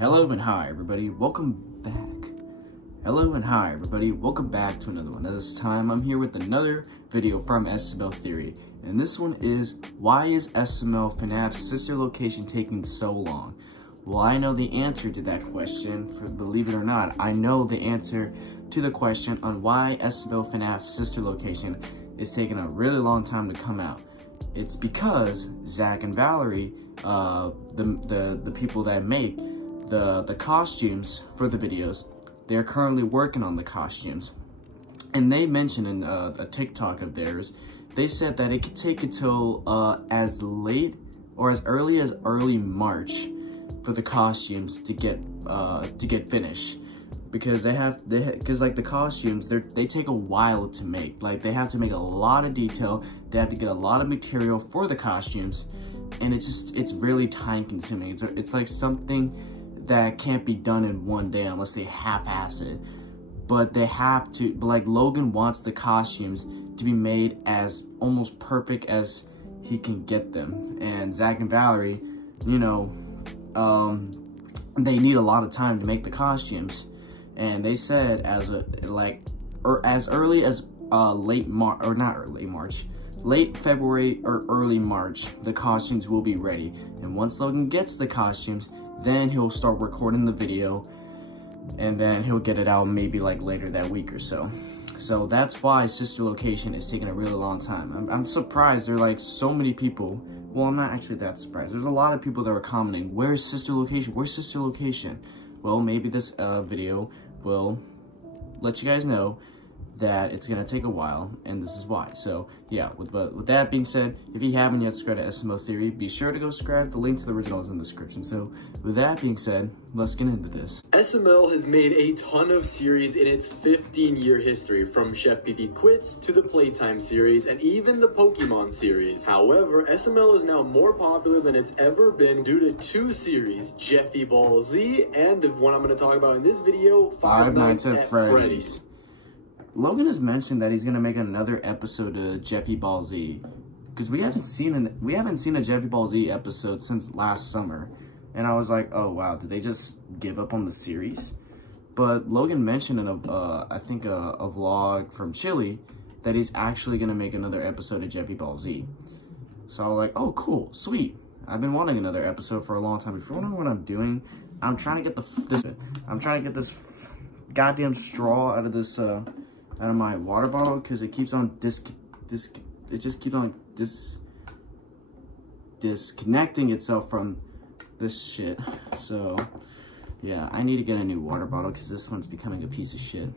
Hello and hi everybody, welcome back. Hello and hi everybody, welcome back to another one. This time I'm here with another video from SML Theory. And this one is, why is SML FNAF's sister location taking so long? Well, I know the answer to that question, believe it or not. I know the answer to the question on why SML FNAF's sister location is taking a really long time to come out. It's because Zach and Valerie, the people that make the costumes for the videos, they're currently working on the costumes. And they mentioned in a TikTok of theirs, they said that it could take until as late or as early March for the costumes to get finished, because like the costumes, they take a while to make. Like, they have to make a lot of detail, they have to get a lot of material for the costumes, and it's really time consuming. It's like something that can't be done in one day unless they half-ass it. But they have to, like, Logan wants the costumes to be made as almost perfect as he can get them. And Zach and Valerie, you know, they need a lot of time to make the costumes. And they said as early as late February or early March, the costumes will be ready. And once Logan gets the costumes, then he'll start recording the video, and then he'll get it out maybe like later that week or so. So that's why sister location is taking a really long time. I'm surprised there are like so many people. Well, I'm not actually that surprised. There's a lot of people that are commenting, where's sister location? Where's sister location? Well, maybe this video will let you guys know that it's gonna take a while, and this is why. So yeah, with that being said, if you haven't yet subscribed to SML Theory, be sure to go subscribe. The link to the original is in the description. So with that being said, let's get into this. SML has made a ton of series in its 15-year history, from Chef Pee Pee Quits to the Playtime series and even the Pokemon series. However, SML is now more popular than it's ever been due to two series, Jeffy Ball Z and the one I'm going to talk about in this video, Five Nights at Freddy's. Logan has mentioned that he's gonna make another episode of Jeffy Ball Z, because we haven't seen a Jeffy Ball Z episode since last summer, and I was like, oh wow, did they just give up on the series? But Logan mentioned in I think a vlog from Chile that he's actually gonna make another episode of Jeffy Ball Z. So I was like, oh cool, sweet. I've been wanting another episode for a long time. If you wonder what I'm doing, I'm trying to get this goddamn straw out of this out of my water bottle, because it keeps on disconnecting itself from this shit. So yeah, I need to get a new water bottle because this one's becoming a piece of shit.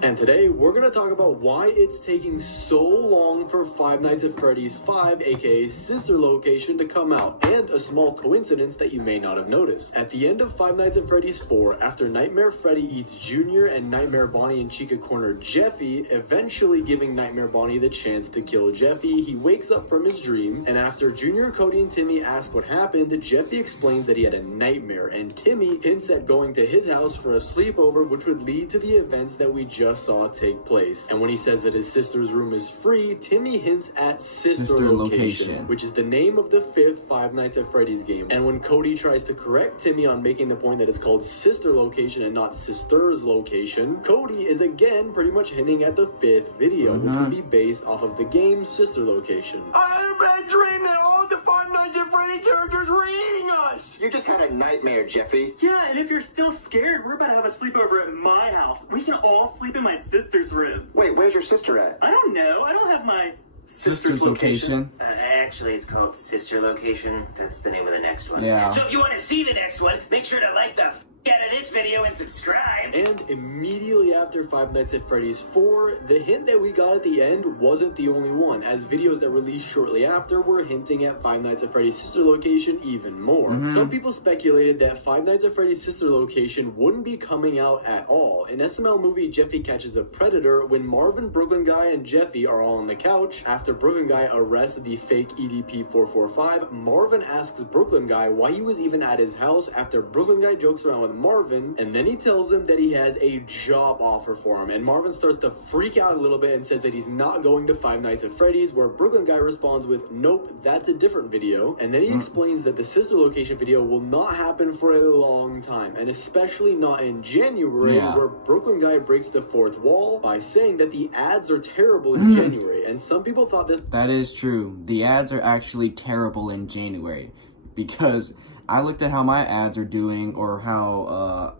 And today, we're going to talk about why it's taking so long for Five Nights at Freddy's 5, aka Sister Location, to come out, and a small coincidence that you may not have noticed. At the end of Five Nights at Freddy's 4, after Nightmare Freddy eats Junior and Nightmare Bonnie and Chica corner Jeffy, eventually giving Nightmare Bonnie the chance to kill Jeffy, he wakes up from his dream, and after Junior, Cody, and Timmy ask what happened, Jeffy explains that he had a nightmare, and Timmy hints at going to his house for a sleepover, which would lead to the events that we just saw take place. And when he says that his sister's room is free, Timmy hints at Sister Location, which is the name of the 5th Five Nights at Freddy's game. And when Cody tries to correct Timmy on making the point that it's called Sister Location and not Sister's Location, Cody is again pretty much hinting at the 5th video, which would be based off of the game Sister Location. I had a bad dream that all of the Five Nights at Freddy characters were eating us! You just had a nightmare, Jeffy. Yeah, and if you're still scared, we're about to have a sleepover at my house. We can all sleep in my sister's room. Wait, where's your sister at? I don't know. I don't have my Sister's location. Actually, it's called Sister Location. That's the name of the next one. Yeah. So if you want to see the next one, make sure to like the f*** out of this video and subscribe. And immediately after Five Nights at Freddy's 4, the hint that we got at the end wasn't the only one, as videos that released shortly after were hinting at Five Nights at Freddy's Sister Location even more. Some people speculated that Five Nights at Freddy's Sister Location wouldn't be coming out at all. In SML movie Jeffy Catches a Predator, when Marvin, Brooklyn Guy, and Jeffy are all on the couch, after Brooklyn Guy arrests the fake EDP-445, Marvin asks Brooklyn Guy why he was even at his house after Brooklyn Guy jokes around with with Marvin, and then he tells him that he has a job offer for him, and Marvin starts to freak out a little bit and says that he's not going to Five Nights at Freddy's, where Brooklyn Guy responds with, nope, that's a different video, and then he explains that the sister location video will not happen for a long time, and especially not in January, where Brooklyn Guy breaks the fourth wall by saying that the ads are terrible in January, and some people thought this— That is true. The ads are actually terrible in January, because I looked at how my ads are doing, or how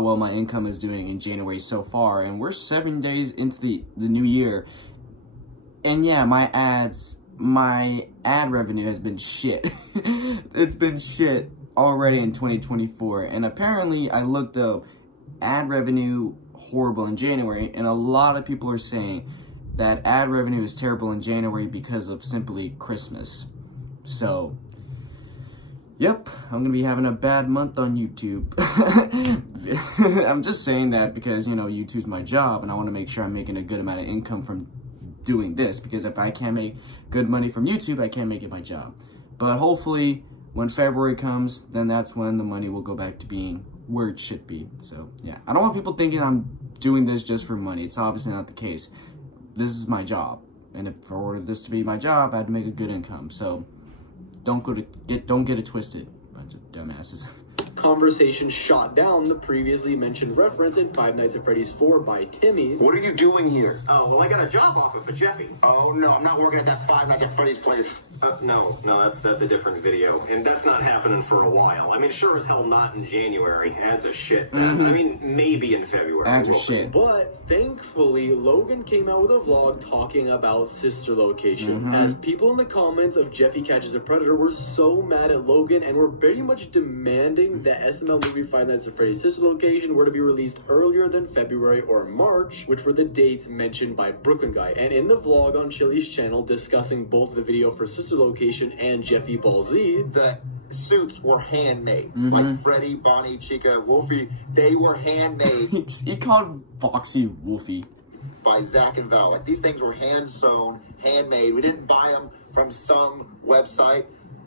well my income is doing in January so far, and we're 7 days into the new year, and yeah, my ad revenue has been shit. It's been shit already in 2024, and apparently I looked up ad revenue horrible in January, and a lot of people are saying that ad revenue is terrible in January because of simply Christmas. So, yep, I'm gonna be having a bad month on YouTube. I'm just saying that because, you know, YouTube's my job, and I want to make sure I'm making a good amount of income from doing this, because if I can't make good money from YouTube, I can't make it my job. But hopefully, when February comes, then that's when the money will go back to being where it should be. So, yeah, I don't want people thinking I'm doing this just for money. It's obviously not the case. This is my job, and if for order this to be my job, I had to make a good income. So don't get it twisted, bunch of dumbasses. Conversation shot down the previously mentioned reference in Five Nights at Freddy's 4 by Timmy. What are you doing here? Oh, well, I got a job offer for Jeffy. Oh, no, I'm not working at that Five Nights at Freddy's place. No, that's a different video. And that's not happening for a while. I mean, sure as hell not in January. Ads are shit. I mean, maybe in February. Ads are shit. But thankfully, Logan came out with a vlog talking about sister location. As people in the comments of Jeffy Catches a Predator were so mad at Logan and were pretty much demanding that SML movie Five Nights at Freddy's sister location were to be released earlier than February or March, which were the dates mentioned by Brooklyn Guy. And in the vlog on Chili's channel discussing both the video for sister location and Jeffy Ball Z, the suits were handmade. Like Freddy, Bonnie, Chica, Wolfie, they were handmade. He called Foxy Wolfie. By Zach and Val. Like, these things were hand sewn, handmade. We didn't buy them from some website.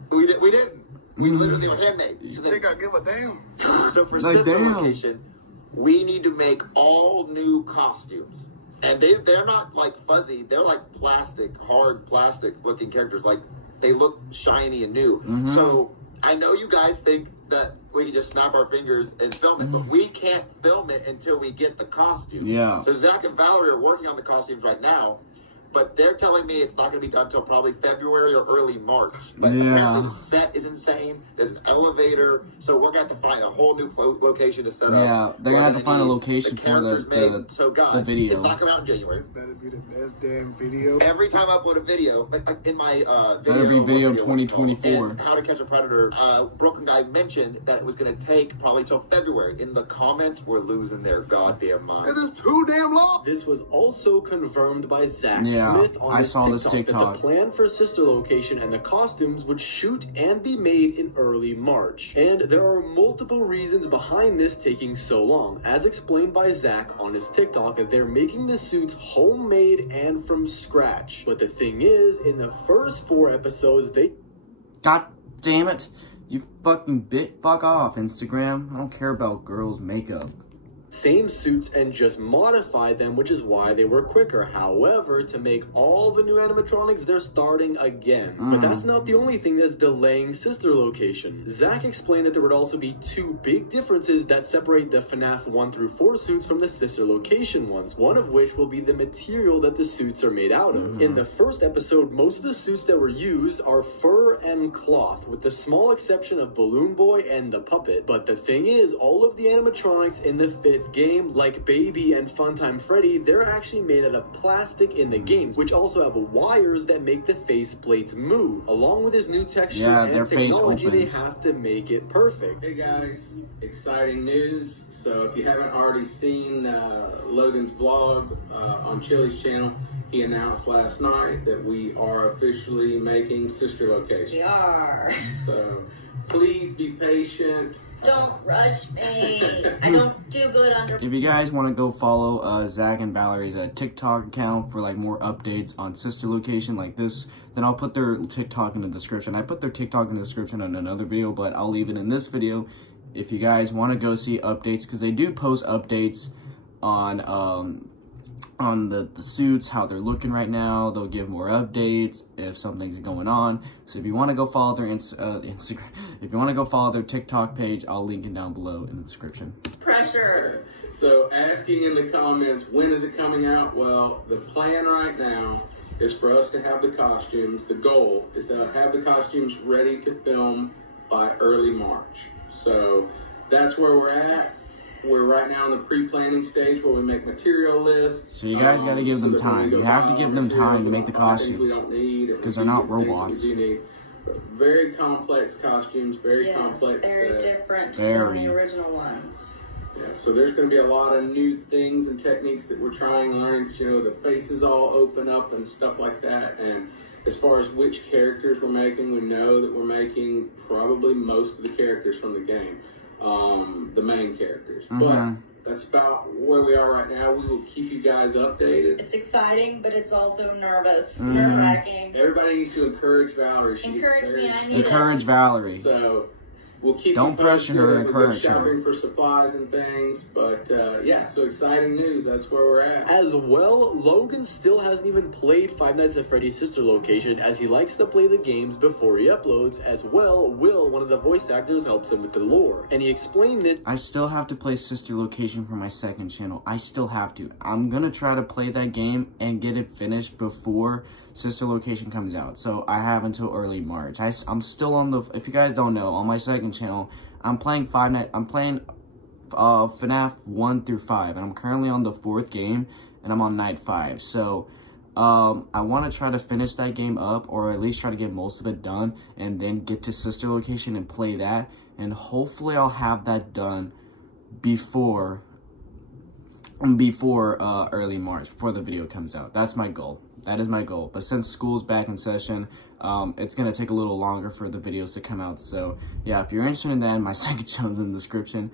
We didn't. We literally were handmade. So think I give a damn? So for sister location, we need to make all new costumes. And they're not like fuzzy, they're like plastic, hard plastic looking characters. Like, they look shiny and new. So I know you guys think that we can just snap our fingers and film it, but we can't film it until we get the costumes. Yeah. So Zach and Valerie are working on the costumes right now, but they're telling me it's not going to be done until probably February or early March. But apparently the set is insane. There's an elevator, so we're going to have to find a whole new location to set up. Yeah, they're going to have to find a location for the video. It's not coming out in January. This better be the best damn video. Every time I upload a video, like in my video 2024. How to Catch a Predator, Brooklyn Guy mentioned that it was going to take probably till February. In the comments, we're losing their goddamn minds. It is too damn long. This was also confirmed by Zach Smith on this TikTok. That the plan for sister location and the costumes would shoot and be made in early March. And there are multiple reasons behind this taking so long. As explained by Zach on his TikTok, they're making the suits homemade and from scratch. But the thing is, in the first 4 episodes, they— God damn it. You fucking fuck off, Instagram. I don't care about girls' makeup. Same suits and just modified them, which is why they were quicker. However, to make all the new animatronics, they're starting again. But that's not the only thing that's delaying sister location. Zach explained that there would also be 2 big differences that separate the FNAF 1 through 4 suits from the sister location ones, one of which will be the material that the suits are made out of. In the first episode, most of the suits that were used are fur and cloth, with the small exception of Balloon Boy and the puppet. But the thing is, all of the animatronics in the 5th game, like Baby and Funtime Freddy, they're actually made out of plastic in the games, which also have wires that make the face plates move. Along with this new texture and technology, they have to make it perfect. Hey guys, exciting news. So if you haven't already seen Logan's vlog on Chili's channel, he announced last night that we are officially making sister location. We are. So please be patient. Don't rush me. I don't do good under— If you guys want to go follow Zach and Valerie's TikTok account for like more updates on sister location like this, then I'll put their TikTok in the description. I put their TikTok in the description on another video, but I'll leave it in this video. if you guys want to go see updates, because they do post updates on the suits, how they're looking right now. They'll give more updates if something's going on. So if you want to go follow their Instagram, if you want to go follow their TikTok page, I'll link it down below in the description. Pressure. So asking in the comments, when is it coming out? Well, the plan right now is for us to have the costumes. The goal is to have the costumes ready to film by early March. So that's where we're at. We're right now in the pre-planning stage where we make material lists. So you guys got to give them time. You have to give them time to make the costumes, because they're not robots. We do need very complex costumes, very complex. Very different than the original ones. Yeah, so there's going to be a lot of new things and techniques that we're trying and learning. You know, the faces all open up and stuff like that. And as far as which characters we're making, we know that we're making probably most of the characters from the game, the main characters. But that's about where we are right now. We will keep you guys updated. It's exciting, but it's also nerve-wracking. Everybody needs to encourage Valerie. Encourage me, I need Encourage Valerie. So we'll keep Don't pressure her, encourage her. Shopping for supplies and things, but yeah, so exciting news. That's where we're at. As well, Logan still hasn't even played Five Nights at Freddy's Sister Location, as he likes to play the games before he uploads. As well, Will, one of the voice actors, helps him with the lore, and he explained that I still have to play Sister Location for my second channel. I still have to. I'm gonna try to play that game and get it finished before Sister Location comes out. So I have until early March. I'm still on the, if you guys don't know, on my second channel, I'm playing FNAF 1 through 5, and I'm currently on the 4th game, and I'm on night 5. So I want to try to finish that game up, or at least try to get most of it done, and then get to Sister Location and play that, and hopefully I'll have that done before early March, before the video comes out. That's my goal. That is my goal. But since school's back in session, it's going to take a little longer for the videos to come out. So yeah, if you're interested in that, my second channel's in the description.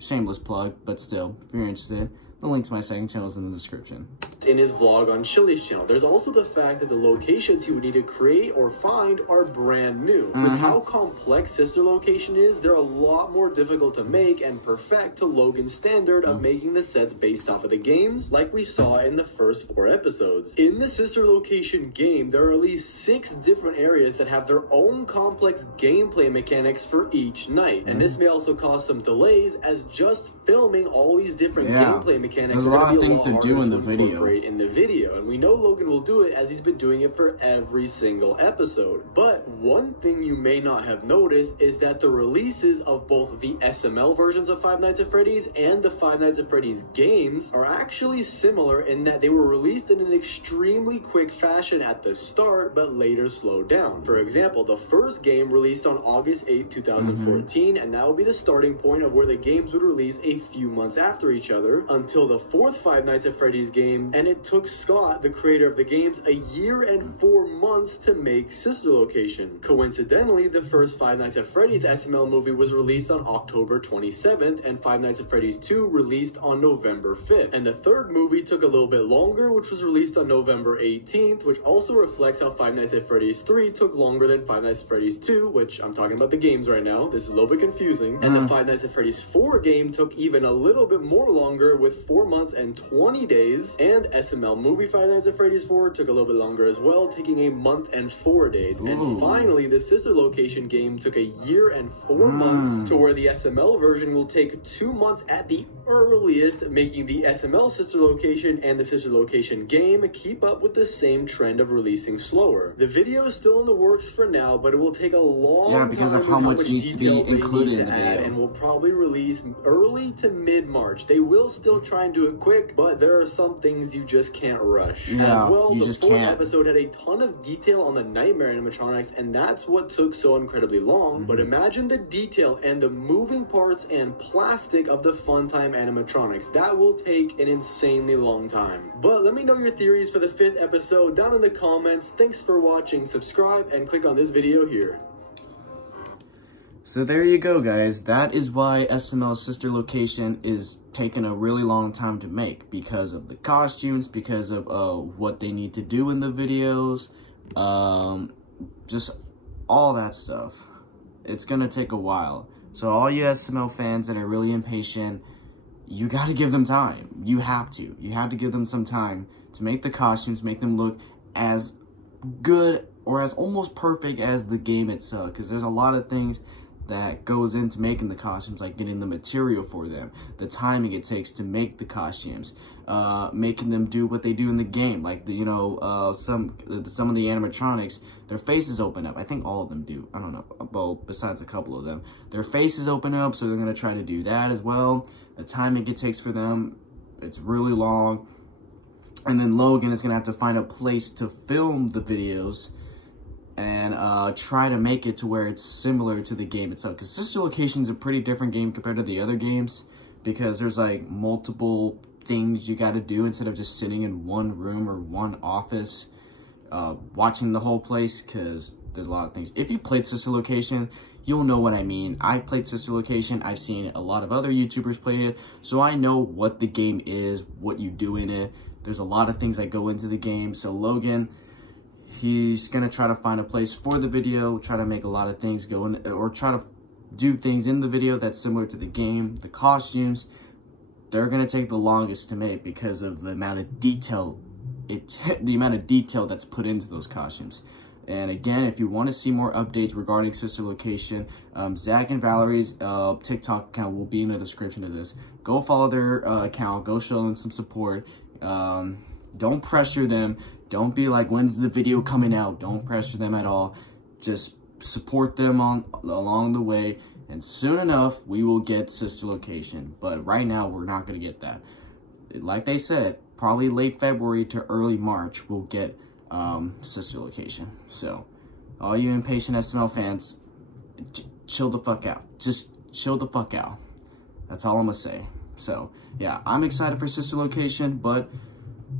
Shameless plug, but still, if you're interested, the link to my second channel is in the description. in his vlog on Chili's channel. There's also the fact that the locations he would need to create or find are brand new. With how complex Sister Location is, they're a lot more difficult to make and perfect to Logan's standard of making the sets based off of the games, like we saw in the first 4 episodes. In the Sister Location game, there are at least 6 different areas that have their own complex gameplay mechanics for each night. And this may also cause some delays, as just filming all these different gameplay mechanics there's a lot of things to do in the video. And we know Logan will do it, as he's been doing it for every single episode. But one thing you may not have noticed is that the releases of both the SML versions of Five Nights at Freddy's and the Five Nights at Freddy's games are actually similar in that they were released in an extremely quick fashion at the start, but later slowed down. For example, the first game released on August 8, 2014, and that will be the starting point of where the games would release a few months after each other, until the 4th Five Nights at Freddy's game, and it took Scott, the creator of the games, a year and 4 months to make Sister Location. Coincidentally, the first Five Nights at Freddy's SML movie was released on October 27th, and Five Nights at Freddy's 2 released on November 5th. And the third movie took a little bit longer, which was released on November 18th, which also reflects how Five Nights at Freddy's 3 took longer than Five Nights at Freddy's 2, which I'm talking about the games right now. This is a little bit confusing. And the Five Nights at Freddy's 4 game took even a little bit more longer, with 4 months and 20 days. And SML movie Five Nights at Freddy's 4 took a little bit longer as well, taking a month and 4 days. And finally, the Sister Location game took a year and 4 months, to where the SML version will take 2 months at the earliest, making the SML Sister Location and the Sister Location game keep up with the same trend of releasing slower. The video is still in the works for now, but it will take a long time because of how much needs to be included in the video, and will probably release early to mid-March. They will still try and do it quick, but there are some things you just can't rush. As well, the 4th episode had a ton of detail on the Nightmare animatronics, and that's what took so incredibly long. But imagine the detail and the moving parts and plastic of the Funtime animatronics. That will take an insanely long time. But let me know your theories for the 5th episode down in the comments. Thanks for watching. Subscribe and click on this video here. So there you go, guys. That is why SML Sister Location is taking a really long time to make, because of the costumes, because of what they need to do in the videos, just all that stuff. It's gonna take a while. So all you SML fans that are really impatient, you got to give them time. You have to. You have to give them some time to make the costumes, make them look as good or as almost perfect as the game itself. Because there's a lot of things that goes into making the costumes, like getting the material for them, the timing it takes to make the costumes, making them do what they do in the game, like the, some of the animatronics, their faces open up. I think all of them do. I don't know, well, besides a couple of them, their faces open up, so they're gonna try to do that as well. The timing it takes for them, it's really long. And then Logan is gonna have to find a place to film the videos and try to make it to where it's similar to the game itself. Because Sister Location is a pretty different game compared to the other games, because there's like multiple things you got to do instead of just sitting in one room or one office watching the whole place, because there's a lot of things. If you played Sister Location, you'll know what I mean. I played Sister Location. I've seen a lot of other YouTubers play it, so I know what the game is, what you do in it. There's a lot of things that go into the game. So Logan, he's gonna try to find a place for the video, try to make a lot of things go in, or try to do things in the video that's similar to the game. The costumes, they're gonna take the longest to make because of the amount of detail that's put into those costumes. And again, if you want to see more updates regarding Sister Location, Zach and Valerie's TikTok account will be in the description of this. Go follow their account, go show them some support. Don't pressure them. Don't be like, when's the video coming out? Don't pressure them at all. Just support them along the way. And soon enough, we will get Sister Location. But right now, we're not going to get that. Like they said, probably late February to early March, we'll get Sister Location. So, all you impatient SML fans, chill the fuck out. Just chill the fuck out. That's all I'm going to say. So, yeah, I'm excited for Sister Location, but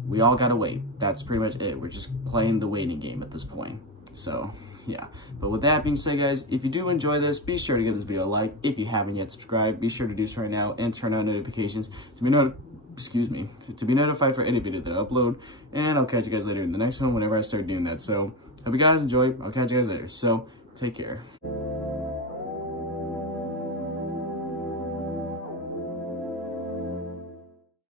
we all gotta wait. That's pretty much it. We're just playing the waiting game at this point. So, yeah. But with that being said, guys, if you do enjoy this, be sure to give this video a like. If you haven't yet subscribed, be sure to do so right now and turn on notifications to be notified for any video that I upload. And I'll catch you guys later in the next one whenever I start doing that. So, hope you guys enjoy. I'll catch you guys later. So, take care.